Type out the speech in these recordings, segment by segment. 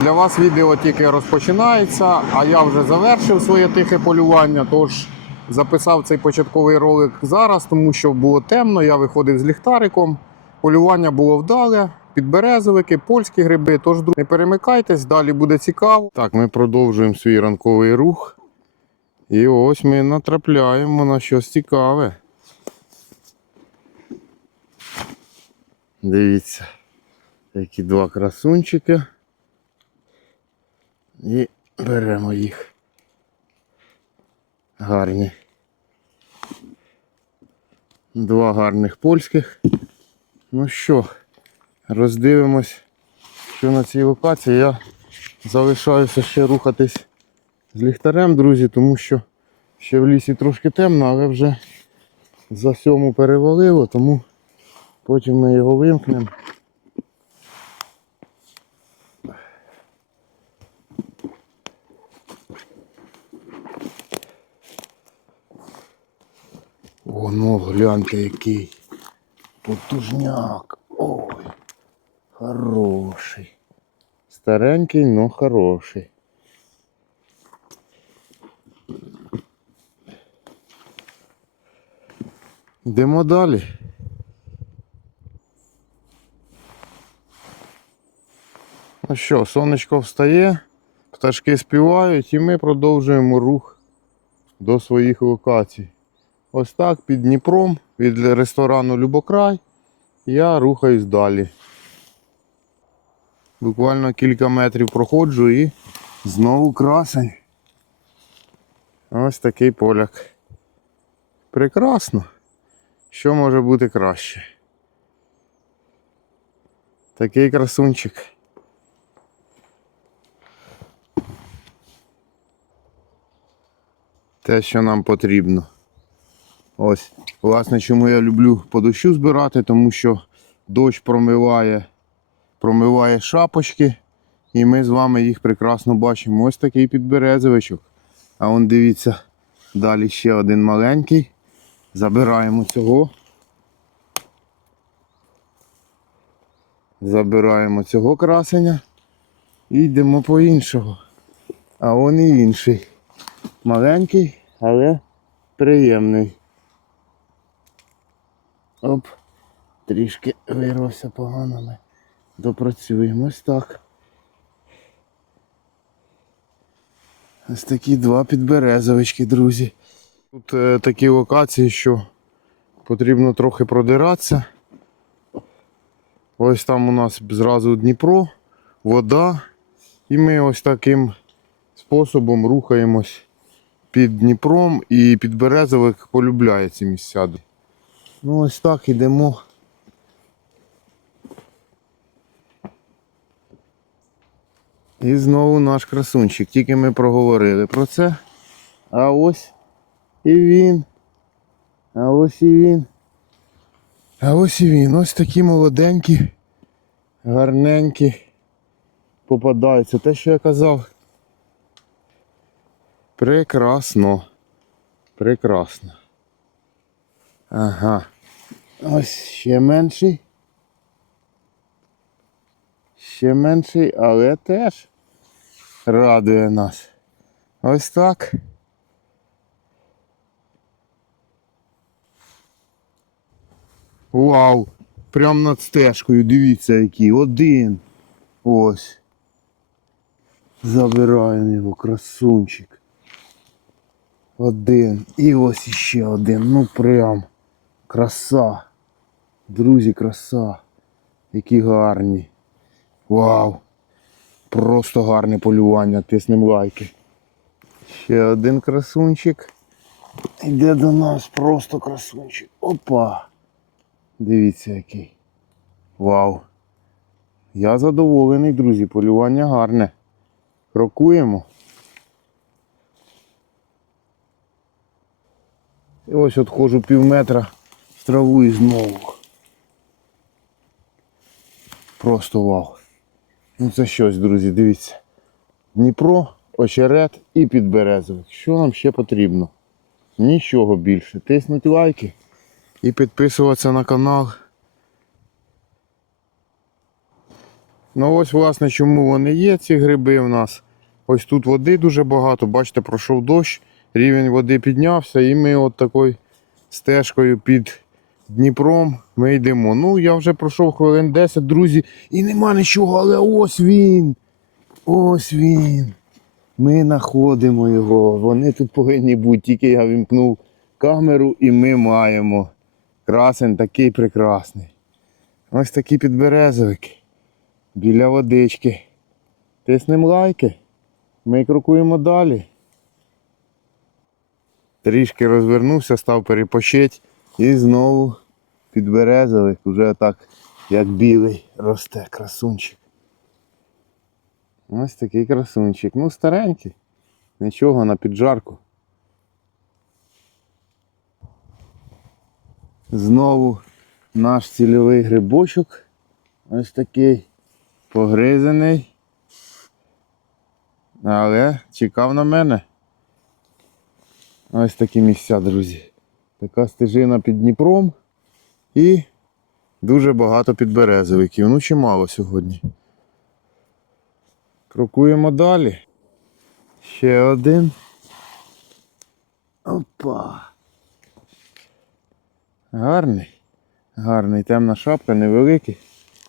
Для вас відео тільки розпочинається, а я вже завершив своє тихе полювання. Тож записав цей початковий ролик зараз, тому що було темно. Я виходив з ліхтариком. Полювання було вдале, підберезовики, польські гриби. Тож не перемикайтесь, далі буде цікаво. Так, ми продовжуємо свій ранковий рух. І ось ми натрапляємо на щось цікаве. Дивіться, які два красунчики. І беремо їх. Гарні. Два гарних польських. Ну що, роздивимось, що на цій локації. Я залишаюся ще рухатись з ліхтарем, друзі, тому що ще в лісі трошки темно, але вже за сьому перевалило, тому потім ми його вимкнемо. Воно, гляньте який. Потужняк. Ой. Хороший. Старенький, но хороший. Йдемо далі. Ну що, сонечко встає, пташки співають і ми продовжуємо рух до своїх локацій. Ось так під Дніпром від ресторану Любокрай я рухаюсь далі. Буквально кілька метрів проходжу і знову красень. Ось такий поляк. Прекрасно. Що може бути краще? Такий красунчик. Те, що нам потрібно. Ось, власне, чому я люблю по дощу збирати, тому що дощ промиває, промиває шапочки, і ми з вами їх прекрасно бачимо. Ось такий підберезовичок. А он дивіться, далі ще один маленький. Забираємо цього. Забираємо цього красення і йдемо по іншого. А он і інший. Маленький, але приємний. Оп, трішки вирвався погано. Ми допрацюємо ось так. Ось такі два підберезовички, друзі. Тут е, такі локації, що потрібно трохи продиратися. Ось там у нас зразу Дніпро, вода. І ми ось таким способом рухаємось під Дніпром і підберезовик полюбляє ці місця. Ну ось так ідемо. І знову наш красунчик. Тільки ми проговорили про це. А ось і він. А ось і він. А ось і він. Ось такі молоденькі, гарненькі попадаються. Те, що я казав. Прекрасно. Прекрасно. Ага. Ось ще менший. Ще менший, але теж радує нас. Ось так. Вау! Прям над стежкою, дивіться який. Один. Ось. Забираємо його, красунчик. Один. І ось іще один. Ну прям. Краса. Друзі, краса. Які гарні. Вау. Просто гарне полювання. Тиснем лайки. Ще один красунчик. Іде до нас просто красунчик. Опа. Дивіться який. Вау. Я задоволений, друзі. Полювання гарне. Крокуємо. І ось от ходжу пів метра траву і знову. Просто вау. Ну це щось, друзі, дивіться. Дніпро, очерет і підберезовик. Що нам ще потрібно? Нічого більше. Тиснуть лайки і підписуватися на канал. Ну ось, власне, чому вони є, ці гриби в нас. Ось тут води дуже багато. Бачите, пройшов дощ, рівень води піднявся, і ми от такою стежкою під Дніпром ми йдемо. Ну, я вже пройшов хвилин 10, друзі, і нема нічого, але ось він. Ось він. Ми знаходимо його. Вони тут повинні бути, тільки я вімкнув камеру і ми маємо. Красень такий прекрасний. Ось такі підберезовики. Біля водички. Тиснемо лайки. Ми крокуємо далі. Трішки розвернувся, став перепочить і знову підберезовик. Уже так, як білий, росте красунчик. Ось такий красунчик. Ну, старенький. Нічого на піджарку. Знову наш цільовий грибочок. Ось такий погризений. Але чекав на мене. Ось такі місця, друзі. Така стежина під Дніпром і дуже багато підберезовиків. Ну, чимало сьогодні. Крокуємо далі. Ще один. Опа. Гарний. Гарний. Темна шапка, невеликий.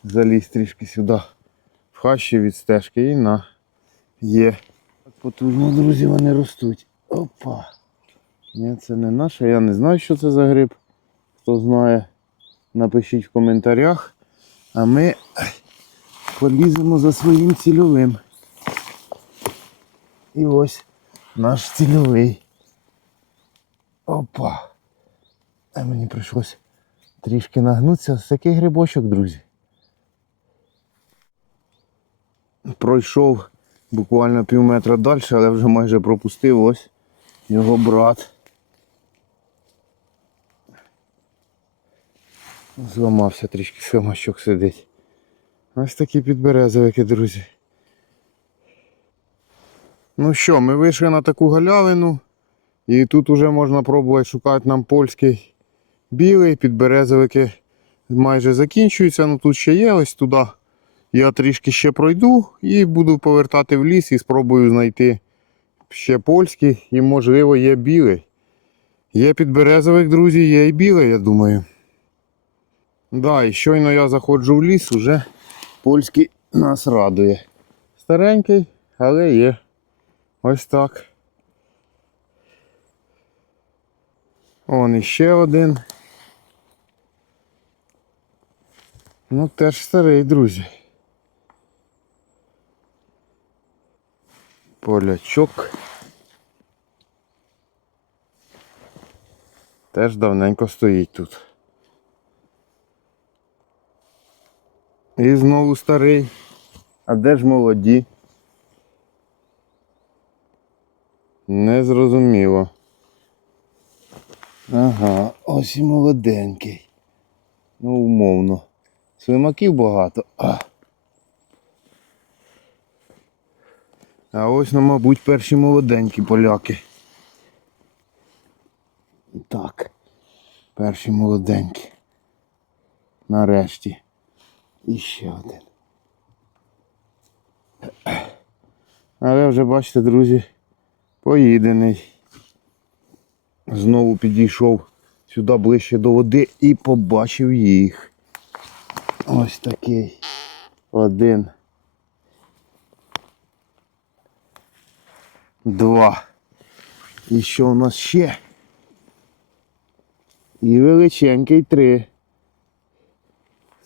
Заліз трішки сюди. В хащі від стежки і на. Є. Потужно, друзі, вони ростуть. Опа. Ні, це не наше. Я не знаю, що це за гриб. Хто знає, напишіть в коментарях. А ми поліземо за своїм цільовим. І ось наш цільовий. Опа. А мені прийшлось трішки нагнутися. Ось такий грибочок, друзі. Пройшов буквально пів метра далі, але вже майже пропустив ось його брат. Зламався трішки силмачок сидить. Ось такі підберезовики, друзі. Ну що, ми вийшли на таку галявину. І тут вже можна пробувати шукати нам польський білий, підберезовики майже закінчуються, ну тут ще є ось туди. Я трішки ще пройду і буду повертати в ліс і спробую знайти ще польський і, можливо, є білий. Є підберезовик, друзі, є і білий, я думаю. Да, і щойно я заходжу в ліс, уже польський нас радує. Старенький, але є. Ось так. Он іще один. Ну, теж старий, друзі. Полячок. Теж давненько стоїть тут. І знову старий. А де ж молоді? Незрозуміло. Ага, ось і молоденький. Ну, умовно. Слимаків багато. А. а ось, ну, мабуть, перші молоденькі поляки. Так. Перші молоденькі. Нарешті. І ще один. Але вже бачите, друзі, поїдений. Знову підійшов сюди ближче до води і побачив їх. Ось такий один. Два. І що у нас ще? І величенький три.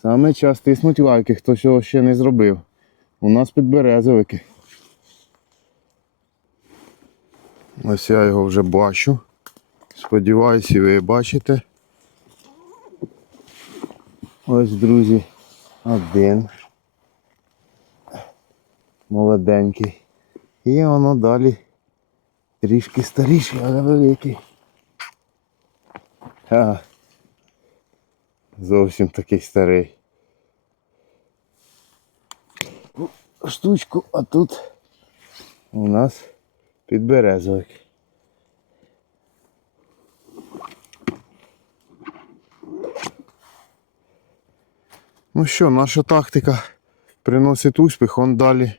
Саме час тиснуть лайки, хто цього ще не зробив. У нас підберезовики. Ось я його вже бачу. Сподіваюся, ви бачите. Ось, друзі, один. Молоденький. І воно далі трішки старіший, але великий. А, зовсім такий старий. Ну, Штучку, а тут у нас підберезовик. Ну що, наша тактика приносить успіх. Он далі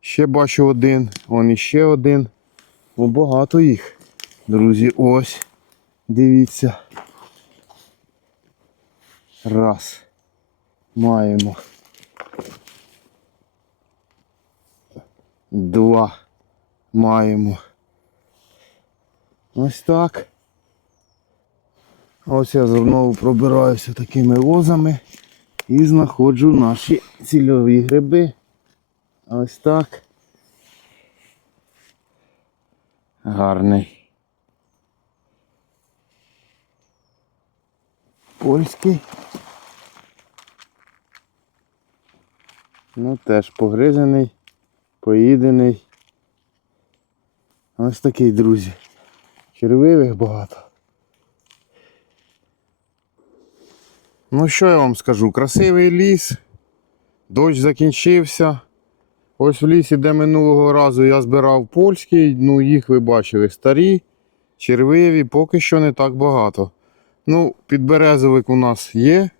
ще бачу один, он іще один. О, багато їх. Друзі, ось. Дивіться. Раз. Маємо. Два. Маємо. Ось так. Ось я знову пробираюся такими лозами і знаходжу наші цільові гриби. Ось так. Гарний. Польський. Ну теж погризений, поїдений. Ось такий, друзі. Червивих багато. Ну що я вам скажу? Красивий ліс. Дощ закінчився. Ось в лісі, де минулого разу я збирав польський, ну їх ви бачили старі, червиві, поки що не так багато. Ну, підберезовик у нас є.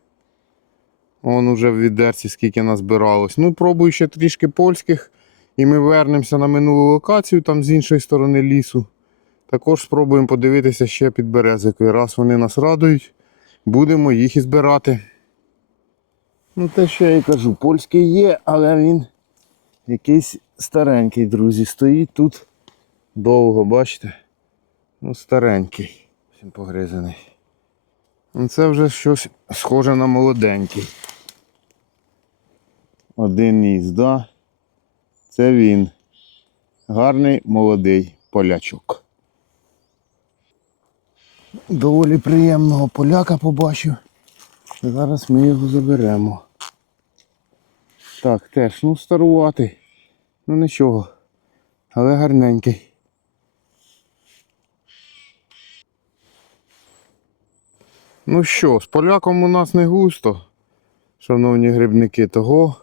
Он уже в відерці скільки назбиралось. Ну, пробую ще трішки польських. І ми вернемося на минулу локацію, там з іншої сторони лісу. Також спробуємо подивитися ще підберезики. Раз вони нас радують, будемо їх і збирати. Ну, те, що я і кажу, польський є, але він якийсь старенький, друзі. Стоїть тут довго, бачите? Ну, старенький. Він погризаний. Ну, Це вже щось схоже на молоденький. Один із, да? Це він. Гарний молодий полячок. Доволі приємного поляка побачив. Зараз ми його заберемо. Так, теж, ну старуватий. Ну нічого. Але гарненький. Ну що, з поляком у нас не густо, шановні грибники, того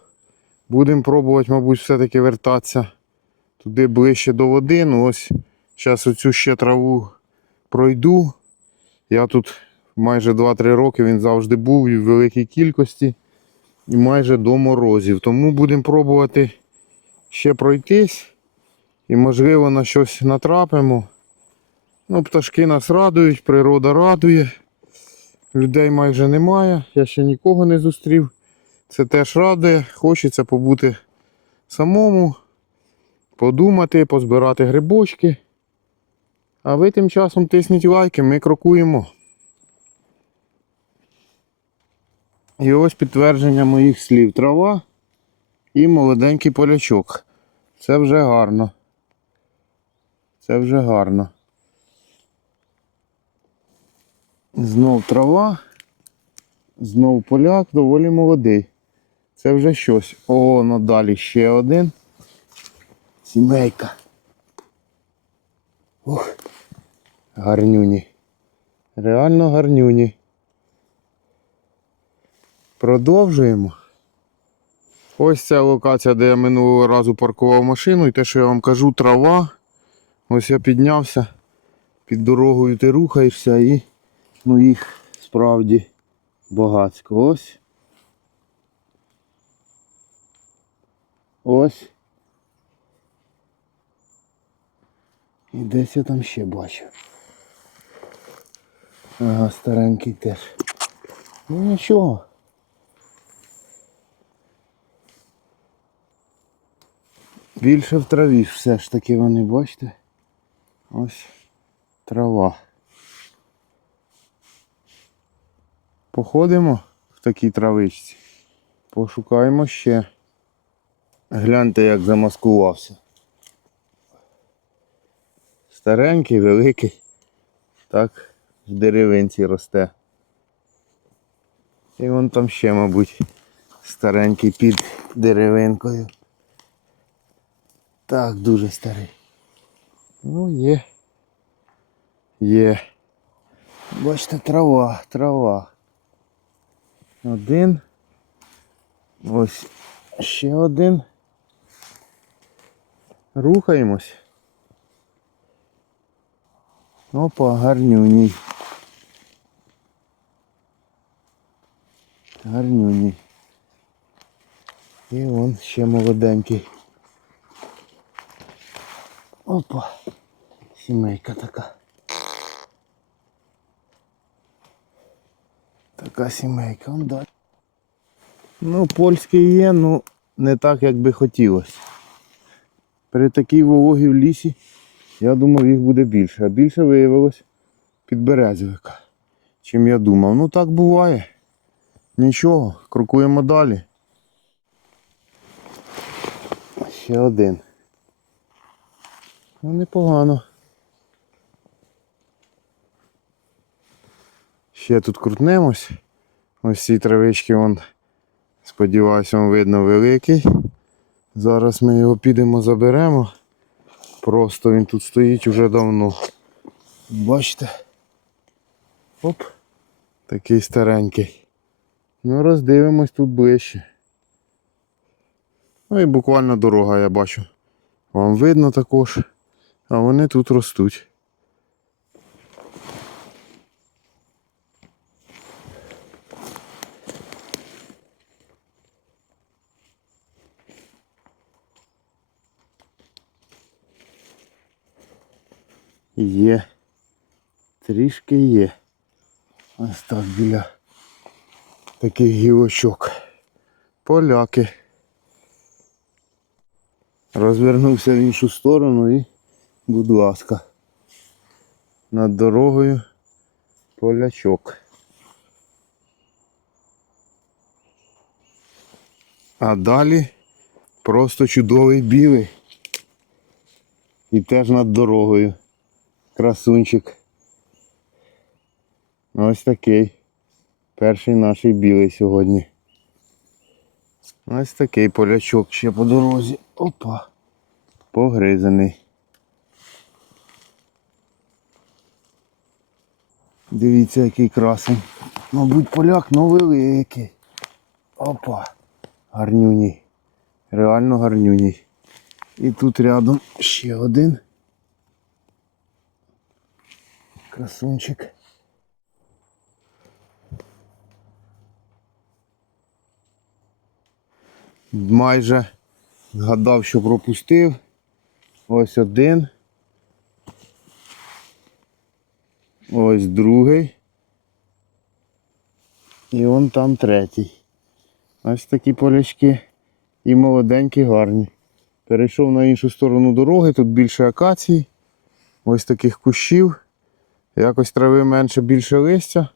будемо пробувати, мабуть, все-таки вертатися туди ближче до води. Ну ось зараз оцю ще траву пройду. Я тут майже 2-3 роки він завжди був і в великій кількості і майже до морозів. Тому будемо пробувати ще пройтись і можливо на щось натрапимо. Ну, пташки нас радують, природа радує. Людей майже немає, я ще нікого не зустрів. Це теж радує. Хочеться побути самому, подумати, позбирати грибочки. А ви тим часом тисніть лайки, ми крокуємо. І ось підтвердження моїх слів. Трава і молоденький полячок. Це вже гарно. Це вже гарно. Знов трава. Знов поляк, доволі молодий. Це вже щось. О, надалі ще один. Сімейка. Ух. Гарнюні. Реально гарнюні. Продовжуємо. Ось ця локація, де я минулого разу паркував машину, і те, що я вам кажу, трава. Ось я піднявся, під дорогою ти рухаєшся і ну, їх справді багацько. Ось. Ось. І десь я там ще бачу. Ага, старенький теж. Ну нічого. Більше в траві все ж таки вони, бачите? Ось трава. Походимо в такій травичці. Пошукаємо ще. Гляньте, як замаскувався. Старенький, великий. Так, в деревинці росте. І вон там ще, мабуть, старенький під деревинкою. Так, дуже старий. Ну, є. Є. Бачите, трава, трава. Один. Ось ще один. Рухаємось. Опа, гарнюній. Гарнюній. І вон ще молоденький. Опа. Сімейка така. Така сімейка, далі. Ну, польський є, ну не так, як би хотілося. При такій вологі в лісі, я думав, їх буде більше. А більше виявилось підберезовика, чим я думав. Ну так буває. Нічого, крокуємо далі. Ще один. Ну, непогано. Ще тут крутнемось. Ось ці травички, вон, сподіваюся, вам видно великий. Зараз ми його підемо заберемо. Просто він тут стоїть уже давно. Бачите? Оп, такий старенький. Ну, роздивимось тут ближче. Ну і буквально дорога, я бачу. Вам видно також. А вони тут ростуть. Є. Трішки є. Ось так біля таких гілочок. Поляки. Розвернувся в іншу сторону і, будь ласка, над дорогою полячок. А далі просто чудовий білий. І теж над дорогою. Красунчик. Ось такий. Перший наш білий сьогодні. Ось такий полячок ще по дорозі. Опа. Погризаний. Дивіться, який красень. Мабуть, поляк, но великий. Опа. Гарнюній. Реально гарнюній. І тут рядом ще один. Красунчик. Майже згадав, що пропустив. Ось один. Ось другий. І вон там третій. Ось такі полячки. І молоденькі, гарні. Перейшов на іншу сторону дороги, тут більше акацій. Ось таких кущів. Якось трави менше, більше листя.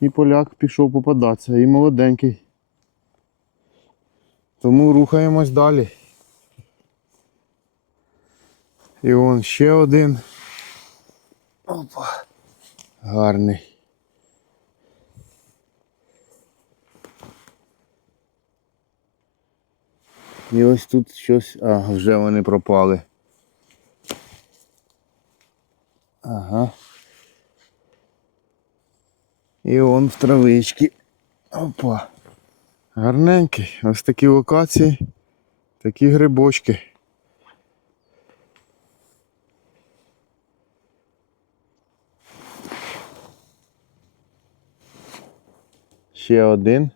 І поляк пішов попадатися. І молоденький. Тому рухаємось далі. І вон ще один. Опа. Гарний. І ось тут щось. А, вже вони пропали. Ага. І он в травичці. Опа. Гарненький. Ось такі локації, такі грибочки. Ще один.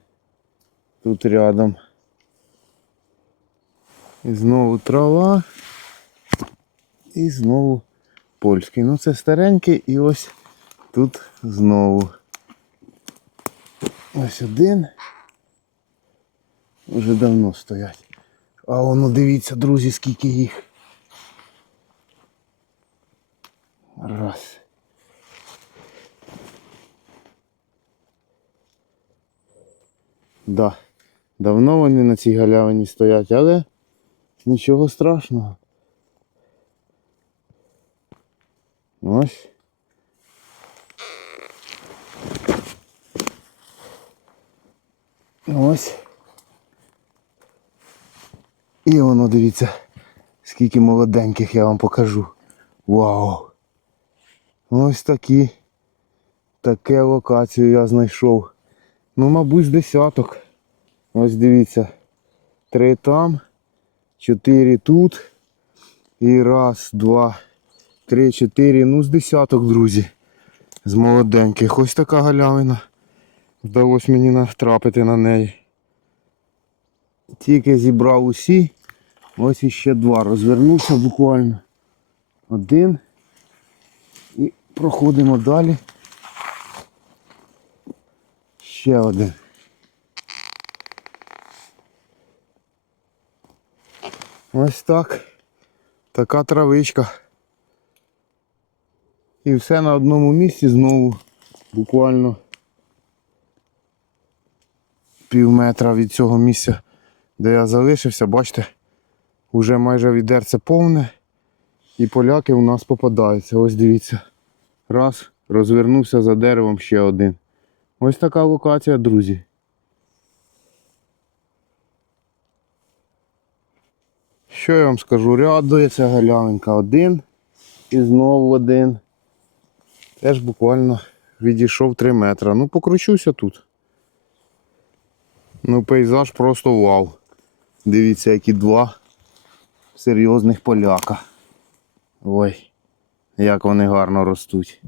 Тут рядом. І знову трава. І знову польський. Ну це старенький і ось тут знову. Ось один. Уже давно стоять. А воно дивіться, друзі, скільки їх. Раз. Да. Давно вони на цій галявині стоять, але нічого страшного. Ось. Ось. І воно, дивіться, скільки молоденьких я вам покажу. Вау! Ось такі. Таке локацію я знайшов. Ну, мабуть, з десяток. Ось дивіться. Три там, чотири тут. І раз, два, три, чотири. Ну, з десяток, друзі. З молоденьких. Ось така галявина. Вдалося мені натрапити на неї. Тільки зібрав усі. Ось іще два. Розвернувся буквально. Один. І проходимо далі. Ще один. Ось так. Така травичка. І все на одному місці знову буквально пів метра від цього місця, де я залишився, бачите, вже майже відерце повне. І поляки у нас попадаються. Ось дивіться. Раз, розвернувся за деревом ще один. Ось така локація, друзі. Що я вам скажу? Рядується галявинка один і знову один. Теж буквально відійшов 3 метри. Ну покручуся тут. Ну пейзаж просто вау. Дивіться, які два серйозних поляка. Ой, як вони гарно ростуть.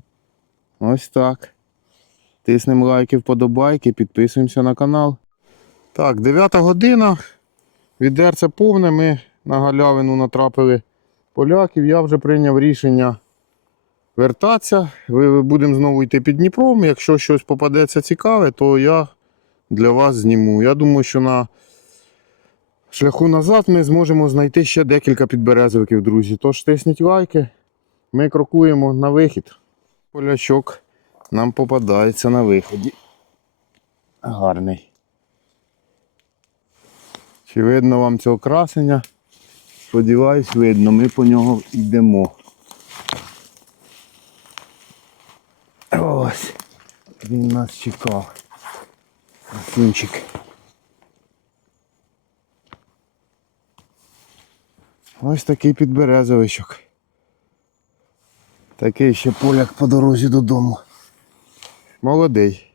Ось так. Тиснемо лайки, вподобайки, підписуємося на канал. Так, 9 година. Відерце повне. Ми на галявину натрапили поляків. Я вже прийняв рішення вертатися. Будемо знову йти під Дніпром. Якщо щось попадеться цікаве, то я для вас зніму. Я думаю, що на шляху назад ми зможемо знайти ще декілька підберезовиків, друзі. Тож тисніть лайки. Ми крокуємо на вихід. Полячок нам попадається на виході. Гарний. Чи видно вам цього красення? Сподіваюсь, видно, ми по нього йдемо. Ось. Він нас чекав. Красунчик. Ось такий підберезовичок. Такий ще поляк по дорозі додому. Молодий.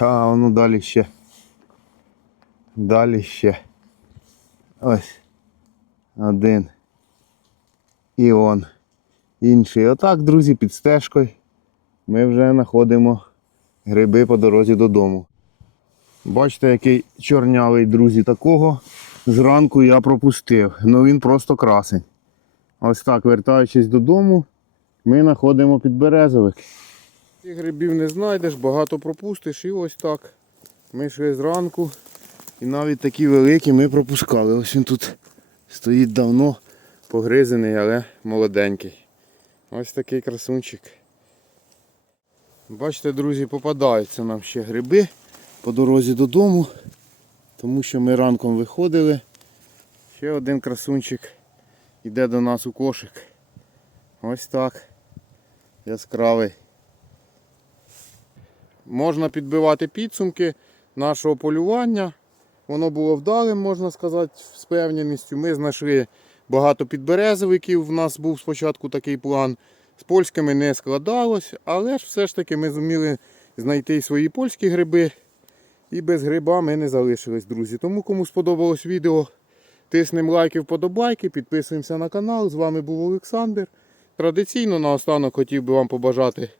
А воно далі ще. Далі ще. Ось. Один. І он. Інший. Отак, друзі, під стежкою. Ми вже знаходимо гриби по дорозі додому. Бачите, який чорнявий, друзі, такого зранку я пропустив. Ну він просто красень. Ось так, вертаючись додому, ми знаходимо підберезовик. Цих грибів не знайдеш, багато пропустиш і ось так. Ми йшли зранку і навіть такі великі ми пропускали. Ось він тут стоїть давно, погризений, але молоденький. Ось такий красунчик. Бачите, друзі, попадаються нам ще гриби по дорозі додому, тому що ми ранком виходили. Ще один красунчик йде до нас у кошик. Ось так. Яскравий. Можна підбивати підсумки нашого полювання. Воно було вдалим, можна сказати, з певненістю. Ми знайшли багато підберезовиків. У нас був спочатку такий план. З польськими не складалось, але ж все ж таки ми зуміли знайти свої польські гриби. І без гриба ми не залишились, друзі. Тому кому сподобалось відео, тиснемо лайки, вподобайки, підписуємося на канал. З вами був Олександр. Традиційно наостанок хотів би вам побажати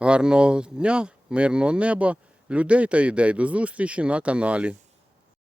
гарного дня, мирного неба, людей та ідей. До зустрічі на каналі.